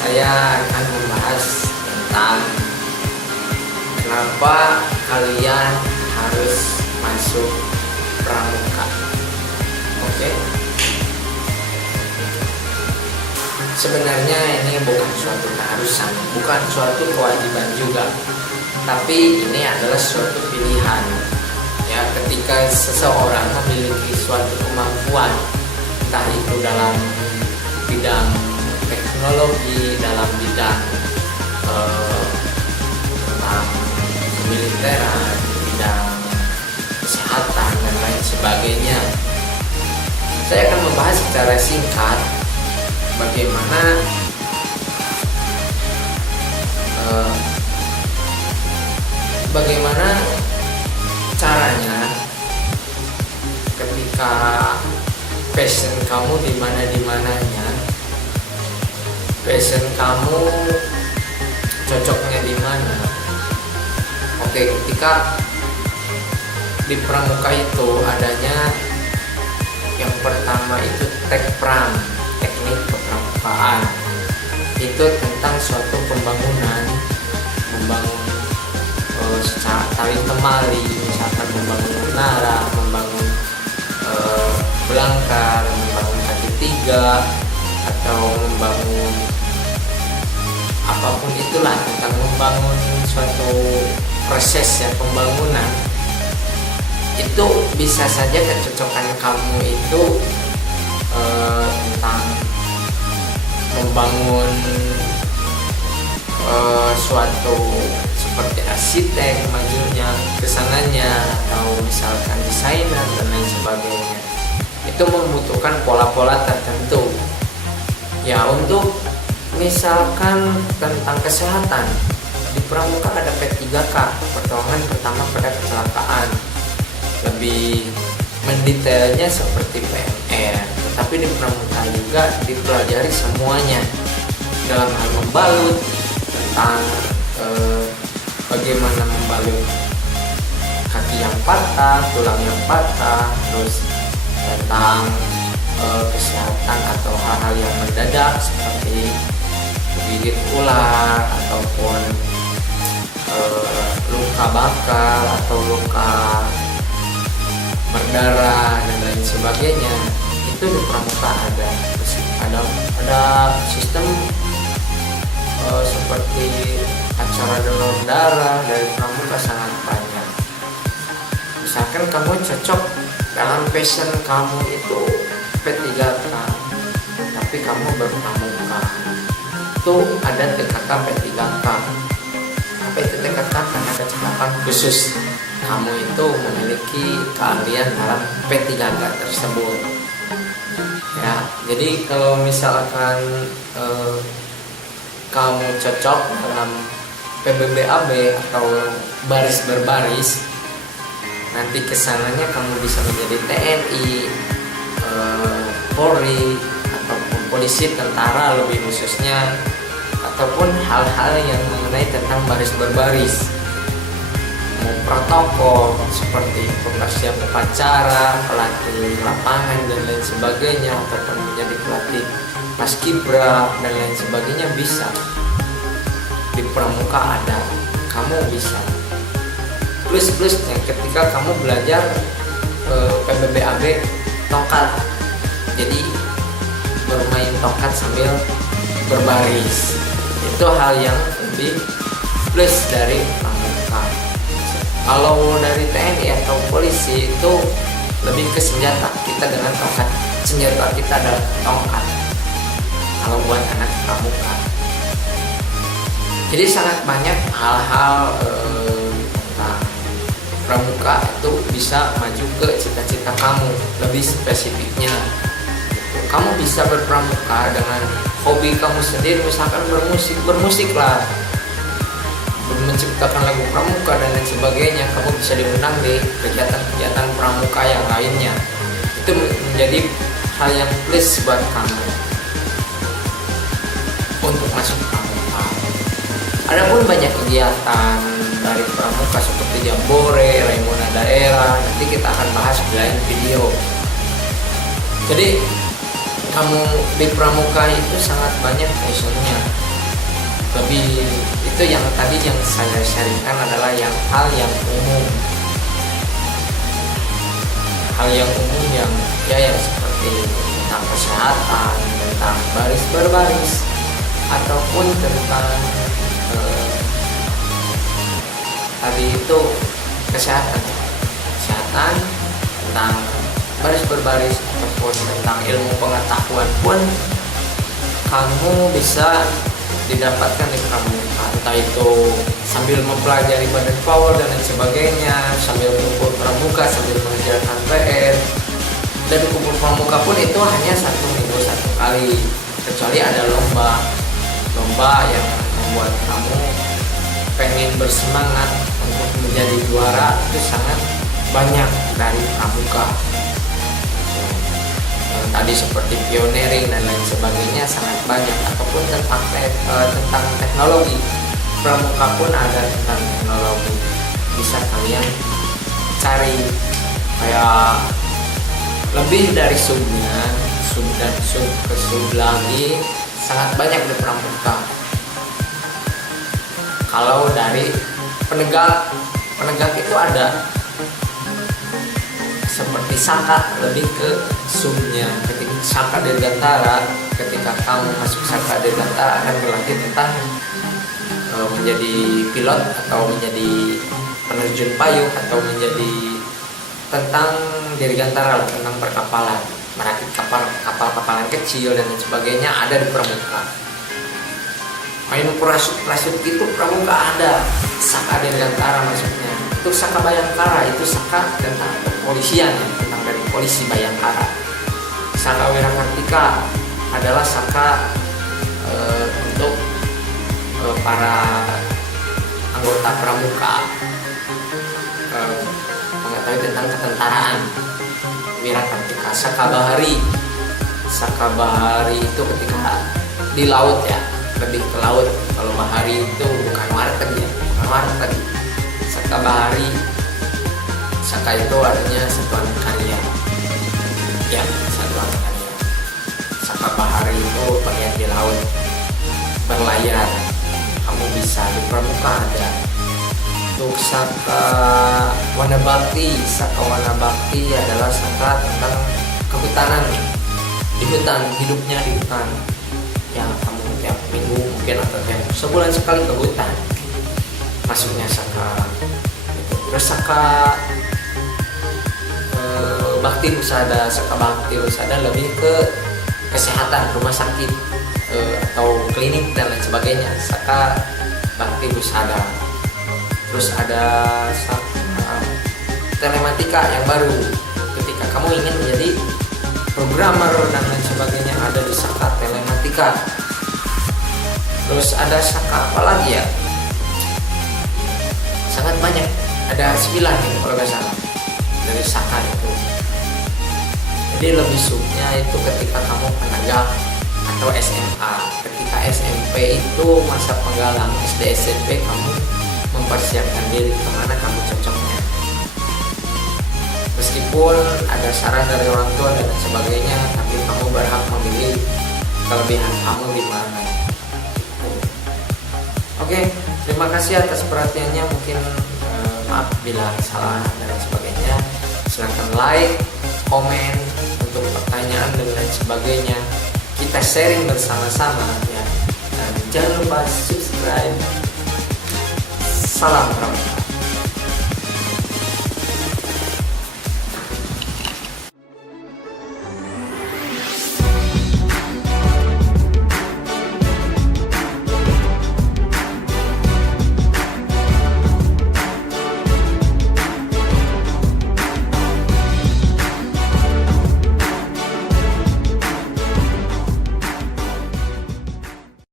saya akan membahas tentang kenapa kalian harus masuk pramuka. Oke. Sebenarnya ini bukan suatu keharusan, bukan suatu kewajiban juga, tapi ini adalah suatu pilihan. Ya, ketika seseorang memiliki suatu kemampuan, entah itu dalam bidang teknologi, dalam bidang tentang militeran, bidang kesehatan dan lain sebagainya. Saya akan membahas secara singkat bagaimana caranya ketika passion kamu di mana-nya, passion kamu cocoknya di mana. Oke, ketika di pramuka itu adanya yang pertama itu tekpram, teknik kepramukaan. Itu tentang suatu pembangunan, membangun secara tali temali, misalkan membangun menara, membangun belangkar, membangun kaki tiga, atau membangun apapun itulah tentang membangun suatu proses ya pembangunan. Itu bisa saja kecocokan kamu itu tentang membangun suatu seperti arsitek majunya kesananya, atau misalkan desainer dan lain sebagainya. Itu membutuhkan pola-pola tertentu ya. Untuk misalkan tentang kesehatan, di pramuka ada P3K, pertolongan pertama pada kecelakaan. Lebih mendetailnya seperti PMR, tetapi di pramuka juga dipelajari semuanya dalam hal membalut, tentang bagaimana membalut kaki yang patah, tulang yang patah, terus tentang kesehatan atau hal-hal yang mendadak seperti digigit ular ataupun luka bakar atau luka berdarah dan lain sebagainya. Itu di pramuka ada sistem seperti acara donor darah dari pramuka sangat banyak. Misalkan kamu cocok dalam passion kamu itu P3K, tapi kamu berpramuka, itu ada TKK P3K. Apa itu TKK? Karena kecelakaan khusus. Kamu itu memiliki keahlian dalam P3K tersebut. Ya, jadi kalau misalkan kamu cocok dalam PBBAB atau baris berbaris, nanti kesananya kamu bisa menjadi TNI, Polri, ataupun polisi, tentara lebih khususnya, ataupun hal-hal yang mengenai tentang baris berbaris, mau protokol seperti pembersihan upacara, pelatih lapangan dan lain sebagainya, ataupun menjadi pelatih paskibra dan lain sebagainya bisa. Di pramuka ada, kamu bisa. Plus-plusnya ketika kamu belajar PBBAB tongkat, jadi bermain tongkat sambil berbaris, itu hal yang lebih plus dari pramuka. Kalau dari TNI atau polisi itu lebih ke senjata, kita dengan tongkat, senjata kita adalah tongkat. Kalau buat anak pramuka, jadi sangat banyak hal-hal tentang pramuka itu bisa maju ke cita-cita kamu. Lebih spesifiknya, kamu bisa berpramuka dengan hobi kamu sendiri, misalkan bermusik lah, menciptakan lagu pramuka dan lain sebagainya. Kamu bisa diundang di kegiatan-kegiatan pramuka yang lainnya. Itu menjadi hal yang plus buat kamu untuk masuk pramuka. Adapun banyak kegiatan dari pramuka seperti jambore, raimuna daerah, nanti kita akan bahas di lain video. Jadi kamu di pramuka itu sangat banyak passionnya. lebih itu yang tadi yang saya sharingkan adalah yang hal yang umum, yang yang seperti tentang kesehatan, tentang baris berbaris, ataupun tentang tadi itu kesehatan tentang baris berbaris, ataupun tentang ilmu pengetahuan pun kamu bisa didapatkan di pramuka, entah itu sambil mempelajari badan power dan lain sebagainya, sambil kumpul pramuka, sambil mengerjakan PR. Dan kumpul pramuka pun itu hanya 1 minggu 1 kali, kecuali ada lomba yang membuat kamu pengen bersemangat untuk menjadi juara, itu sangat banyak dari pramuka. Tadi seperti pioneering dan lain sebagainya sangat banyak, ataupun tentang teknologi. Pramuka pun ada tentang teknologi, bisa kalian cari kayak lebih dari subnya, sub dan sub ke sub lagi sangat banyak di pramuka. Kalau dari penegak itu ada seperti saka, lebih ke subnya. Ketika saka dirgantara, ketika kamu masuk saka dirgantara akan berlatih tentang menjadi pilot, atau menjadi penerjun payung, atau menjadi tentang dirgantara, tentang perkapalan, merakit kapal-kapalan kecil dan lain sebagainya, ada di pramuka. Main parasut itu pramuka ada, saka dirgantara maksudnya. Untuk saka bayangkara itu saka tentang kepolisian, tentang dari polisi bayangkara. Saka wirakartika adalah saka untuk para anggota pramuka, mengetahui tentang ketentaraan. Wirakartika. Saka bahari itu ketika di laut ya, lebih ke laut. Kalau bahari itu bukan warteg ya, bukan warteg. Saka bahari, saka itu artinya satuan karya ya, satuan karya. Saka bahari itu bagian di laut, berlayar. Kamu bisa di pramuka ada. Untuk saka wanabakti adalah saka tentang kehutanan, di hutan, hidupnya di hutan ya. Kamu tiap minggu mungkin atau tiap sebulan sekali ke hutan, masuknya saka. Terus saka bakti husada, lebih ke kesehatan, rumah sakit atau klinik dan lain sebagainya, saka bakti husada. Terus ada saka telematika yang baru, ketika kamu ingin menjadi programmer dan lain sebagainya, ada di saka telematika. Terus ada saka apa lagi ya, sangat banyak, ada 9 nih kalau nggak salah dari saka itu. Jadi lebih subnya itu ketika kamu penegak atau SMA. Ketika SMP itu masa penggalang, SD SMP kamu mempersiapkan diri kemana kamu cocoknya. Meskipun ada saran dari orang tua dan sebagainya, tapi kamu berhak memilih kelebihan kamu di mana. Oke, terima kasih atas perhatiannya. Mungkin maaf bila salah dan sebagainya. Silahkan like, komen untuk pertanyaan dan lain sebagainya. Kita sharing bersama-sama ya. Dan jangan lupa subscribe. Salam pramuka.